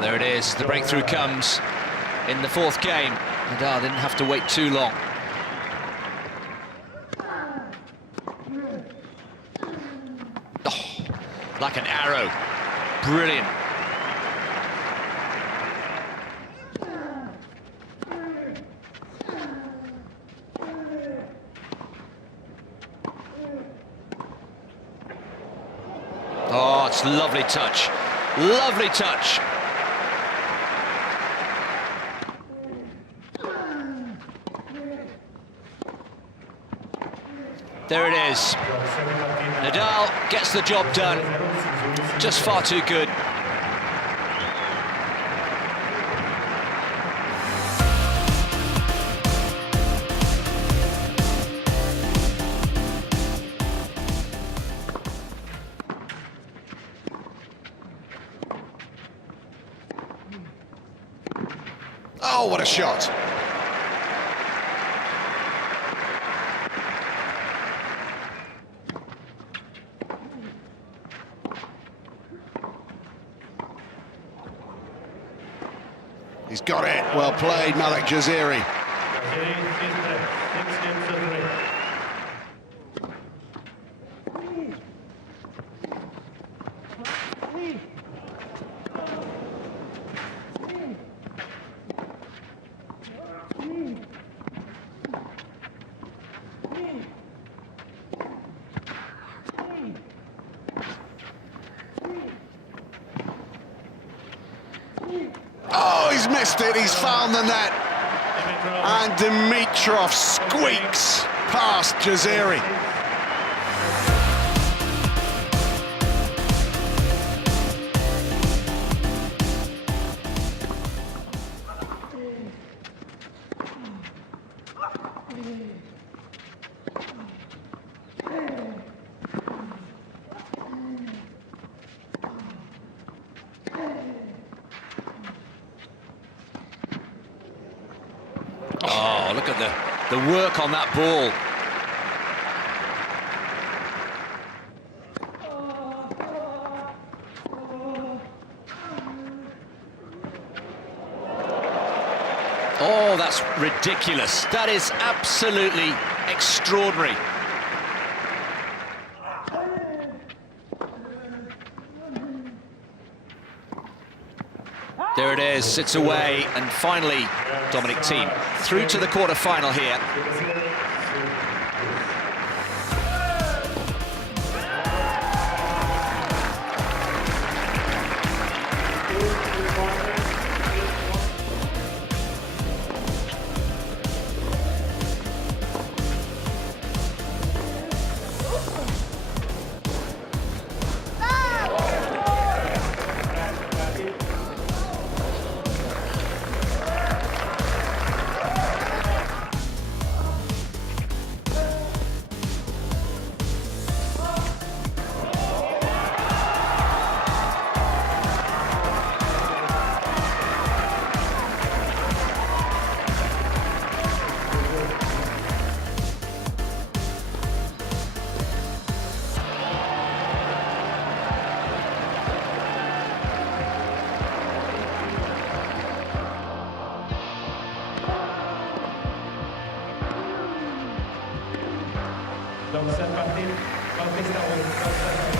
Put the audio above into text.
Well, there it is. The breakthrough comes in the fourth game. Nadal didn't have to wait too long. Oh, like an arrow. Brilliant. Oh, it's lovely touch. Lovely touch. There it is. Nadal gets the job done. Just far too good. Oh, what a shot. He's got it. Well played, Malek Jaziri. Oh, he's missed it. He's found the net. And Dimitrov squeaks past Jaziri. Oh, look at the work on that ball. Oh, that's ridiculous. That is absolutely extraordinary. There it is, it's away, and finally, Dominic Thiem through to the quarter-final here. Donc, c'est parti. Conquista 1.